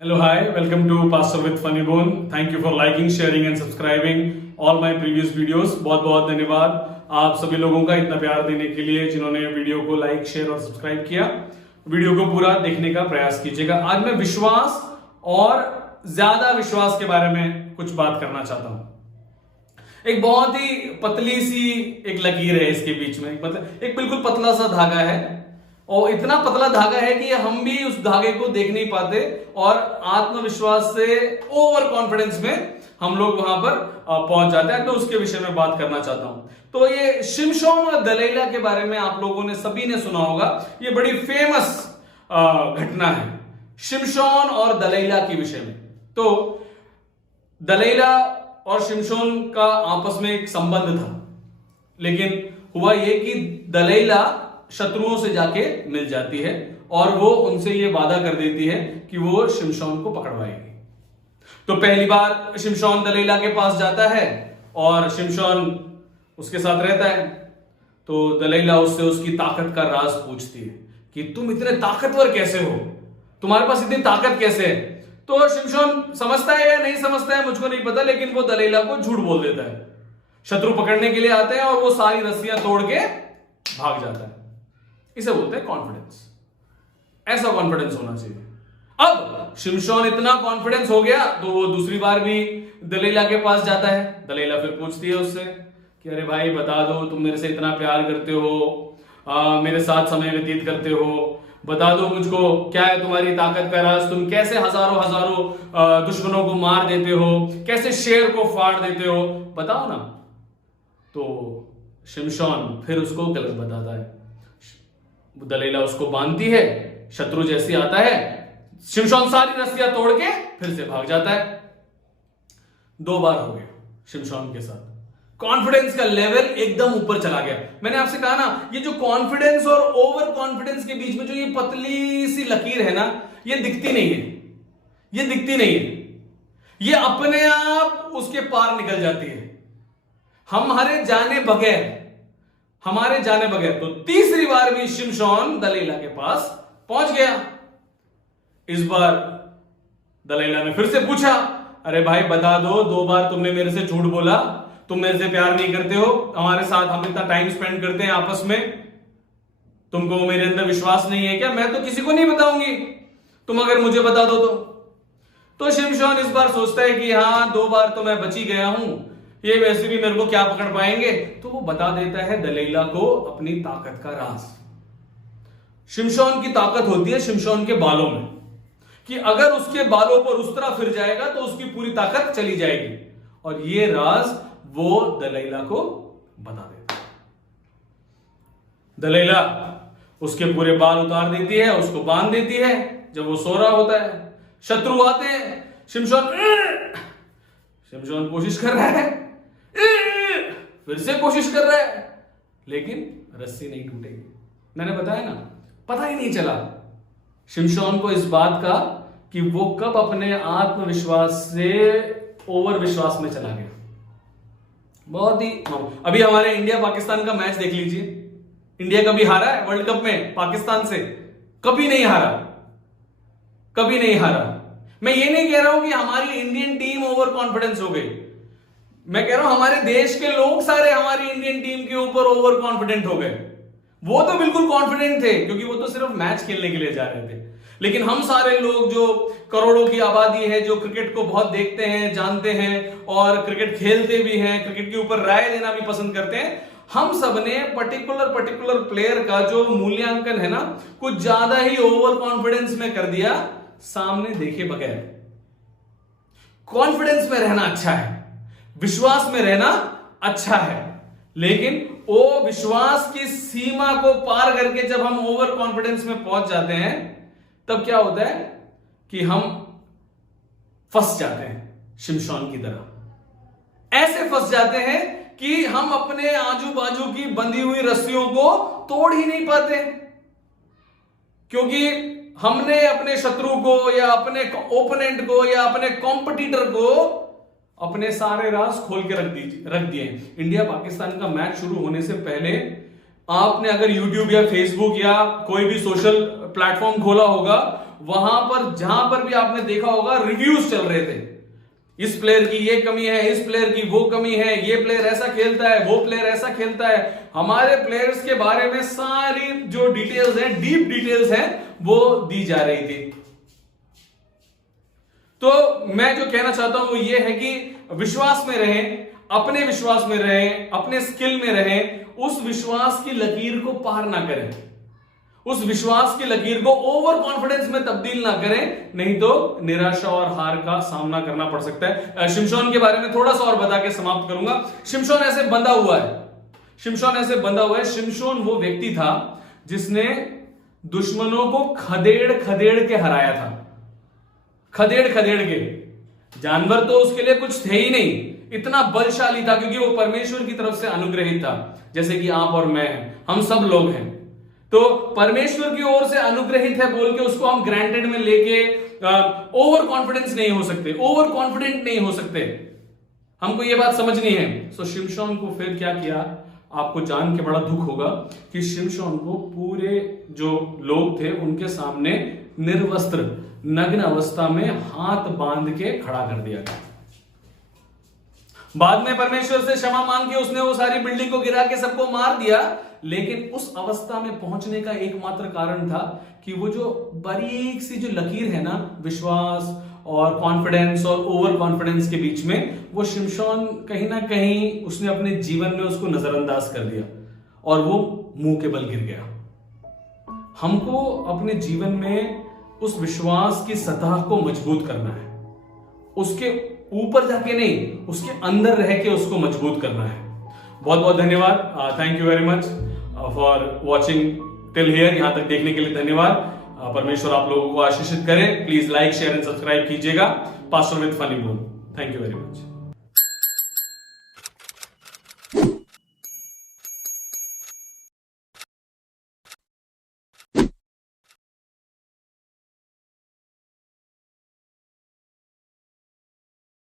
Hello, hi, welcome to Pastor with Funny Bone. Thank you for liking, sharing and subscribing all my previous videos. बहुत बहुत धन्यवाद आप सभी लोगों का इतना प्यार देने के लिए जिन्होंने वीडियो को लाइक, शेयर और सब्सक्राइब किया। वीडियो को पूरा देखने का प्रयास कीजिएगा। आज मैं विश्वास और ज्यादा विश्वास के बारे में कुछ बात करना चाहता हूं। एक बहुत ही पतली सी एक लकीर है इसके बीच में, मतलब एक बिल्कुल पतला सा धागा है और इतना पतला धागा है कि हम भी उस धागे को देख नहीं पाते और आत्मविश्वास से ओवर कॉन्फिडेंस में हम लोग वहां पर पहुंच जाते हैं। तो उसके विषय में बात करना चाहता हूं। तो ये शिमशोन और दलीला के बारे में आप लोगों ने सभी ने सुना होगा। ये बड़ी फेमस घटना है शिमशोन और दलीला के विषय में। तो दलीला और शिमशोन का आपस में एक संबंध था, लेकिन हुआ ये कि दलीला शत्रुओं से जाके मिल जाती है और वो उनसे ये वादा कर देती है कि वो शिमशोन को पकड़वाएगी। तो पहली बार शिमशोन दलीला के पास जाता है और शिमशोन उसके साथ रहता है। तो दलीला उससे उसकी ताकत का राज पूछती है कि तुम इतने ताकतवर कैसे हो, तुम्हारे पास इतनी ताकत कैसे है। तो शिमशोन समझता है या नहीं समझता है मुझको नहीं पता, लेकिन वो दलीला को झूठ बोल देता है। शत्रु पकड़ने के लिए आते हैं और वो सारी रस्सियां तोड़ के भाग जाता है। इसे बोलते हैं कॉन्फिडेंस। ऐसा कॉन्फिडेंस होना चाहिए। अब शिमशोन इतना कॉन्फिडेंस हो गया तो वो दूसरी बार भी दलीला के पास जाता है। दलीला फिर पूछती है उससे कि अरे भाई बता दो, तुम मेरे से इतना प्यार करते हो, मेरे साथ समय व्यतीत करते हो, बता दो मुझको क्या है तुम्हारी ताकत का राज, तुम कैसे हजारों हजारों दुश्मनों को मार देते हो, कैसे शेर को फाड़ देते हो, बताओ ना। तो शिमशोन फिर उसको गलत बताता है। दलीला उसको बांधती है, शत्रु जैसे आता है शिमशोन सारी रस्सियां तोड़ के फिर से भाग जाता है। 2 बार हो गया शिमशोन के साथ। कॉन्फिडेंस का लेवल एकदम ऊपर चला गया। मैंने आपसे कहा ना, ये जो कॉन्फिडेंस और ओवर कॉन्फिडेंस के बीच में जो ये पतली सी लकीर है ना, ये दिखती नहीं है, ये दिखती नहीं है, ये अपने आप उसके पार निकल जाती है हमारे जाने बगैर। तो तीसरी बार भी शिमशोन दलीला के पास पहुंच गया। इस बार दलीला ने फिर से पूछा, अरे भाई बता दो, 2 बार तुमने मेरे से झूठ बोला, तुम मेरे से प्यार नहीं करते हो, हमारे साथ हम इतना टाइम स्पेंड करते हैं आपस में, तुमको मेरे अंदर विश्वास नहीं है क्या? मैं तो किसी को नहीं बताऊंगी, तुम अगर मुझे बता दो तो शिमशोन इस बार सोचता है कि हाँ 2 बार तो मैं बची गया हूं, ये वैसे भी मेरे को क्या पकड़ पाएंगे। तो वो बता देता है दलीला को अपनी ताकत का राज। शिमशोन की ताकत होती है शिमशोन के बालों में, कि अगर उसके बालों पर उस तरह फिर जाएगा तो उसकी पूरी ताकत चली जाएगी। और ये राज वो दलीला को बता देता है। दलीला उसके पूरे बाल उतार देती है, उसको बांध देती है। जब वो सो रहा होता है, शत्रु आते हैं, शिमशोन कोशिश कर रहा है, फिर से कोशिश कर रहा है, लेकिन रस्सी नहीं टूटेगी। मैंने बताया ना, पता ही नहीं चला शिमशोन को इस बात का कि वो कब अपने आत्मविश्वास से ओवर विश्वास में चला गया। बहुत ही अभी हमारे इंडिया पाकिस्तान का मैच देख लीजिए। इंडिया कभी हारा है वर्ल्ड कप में पाकिस्तान से? कभी नहीं हारा, कभी नहीं हारा। मैं ये नहीं कह रहा हूं कि हमारी इंडियन टीम ओवर कॉन्फिडेंस हो गई, मैं कह रहा हूं हमारे देश के लोग सारे हमारी इंडियन टीम के ऊपर ओवर कॉन्फिडेंट हो गए। वो तो बिल्कुल कॉन्फिडेंट थे क्योंकि वो तो सिर्फ मैच खेलने के लिए जा रहे थे, लेकिन हम सारे लोग जो करोड़ों की आबादी है, जो क्रिकेट को बहुत देखते हैं, जानते हैं और क्रिकेट खेलते भी हैं, क्रिकेट के ऊपर राय देना भी पसंद करते हैं, हम सब ने पर्टिकुलर प्लेयर का जो मूल्यांकन है ना, कुछ ज्यादा ही ओवर कॉन्फिडेंस में कर दिया, सामने देखे बगैर। कॉन्फिडेंस में रहना अच्छा है, विश्वास में रहना अच्छा है, लेकिन वो विश्वास की सीमा को पार करके जब हम ओवर कॉन्फिडेंस में पहुंच जाते हैं, तब क्या होता है कि हम फंस जाते हैं शिमशोन की तरह। ऐसे फंस जाते हैं कि हम अपने आजू बाजू की बंधी हुई रस्सियों को तोड़ ही नहीं पाते, क्योंकि हमने अपने शत्रु को या अपने ओपोनेंट को या अपने कॉम्पिटिटर को अपने सारे राज खोल के रख दिए। इंडिया पाकिस्तान का मैच शुरू होने से पहले आपने अगर YouTube या Facebook या कोई भी सोशल प्लेटफॉर्म खोला होगा, वहां पर जहां पर भी आपने देखा होगा रिव्यूज चल रहे थे, इस प्लेयर की ये कमी है, इस प्लेयर की वो कमी है, ये प्लेयर ऐसा खेलता है, वो प्लेयर ऐसा खेलता है। हमारे प्लेयर्स के बारे में सारी जो डिटेल्स हैं, डीप डिटेल्स हैं, वो दी जा रही थी। तो मैं जो कहना चाहता हूं वो ये है कि विश्वास में रहें, अपने विश्वास में रहें, अपने स्किल में रहें, उस विश्वास की लकीर को पार ना करें, उस विश्वास की लकीर को ओवर कॉन्फिडेंस में तब्दील ना करें, नहीं तो निराशा और हार का सामना करना पड़ सकता है। शिमशोन के बारे में थोड़ा सा और बता के समाप्त करूंगा। शिमशोन ऐसे बंधा हुआ है, शिमशोन ऐसे बंधा हुआ है। शिमशोन वो व्यक्ति था जिसने दुश्मनों को खदेड़ खदेड़ के हराया था, खदेड़ खदेड़ के। जानवर तो उसके लिए कुछ थे ही नहीं, इतना बलशाली था क्योंकि वो परमेश्वर की तरफ से अनुग्रहित था, जैसे कि आप और मैं हैं, हम सब लोग हैं। तो परमेश्वर की ओर से अनुग्रहित है बोल के उसको हम ग्रांटेड में लेके ओवर कॉन्फिडेंस नहीं हो सकते, ओवर कॉन्फिडेंट नहीं हो सकते, हमको ये बात समझनी है। सो शिमशोन को फिर क्या किया, आपको जान के बड़ा दुख होगा कि शिमशोन को पूरे जो लोग थे उनके सामने निर्वस्त्र नग्न अवस्था में हाथ बांध के खड़ा कर दिया गया। बाद में परमेश्वर से क्षमा मांग के उसने वो सारी बिल्डिंग को गिरा के सबको मार दिया, लेकिन उस अवस्था में पहुंचने का एकमात्र कारण था कि वो जो बारीक सी जो लकीर है ना, विश्वास और कॉन्फिडेंस और ओवर कॉन्फिडेंस के बीच में, वो शिमशोन कहीं ना कहीं उसने अपने जीवन में उसको नजरअंदाज कर दिया और वो मुंह के बल गिर गया। हमको अपने जीवन में उस विश्वास की सतह को मजबूत करना है, उसके ऊपर जाके नहीं, उसके अंदर रह के उसको मजबूत करना है। बहुत बहुत धन्यवाद, thank you very much for watching till here. यहां तक देखने के लिए धन्यवाद। परमेश्वर आप लोगों को आशीषित करे। Please like share and subscribe कीजिएगा। Pastor with funny bone. Thank you very much.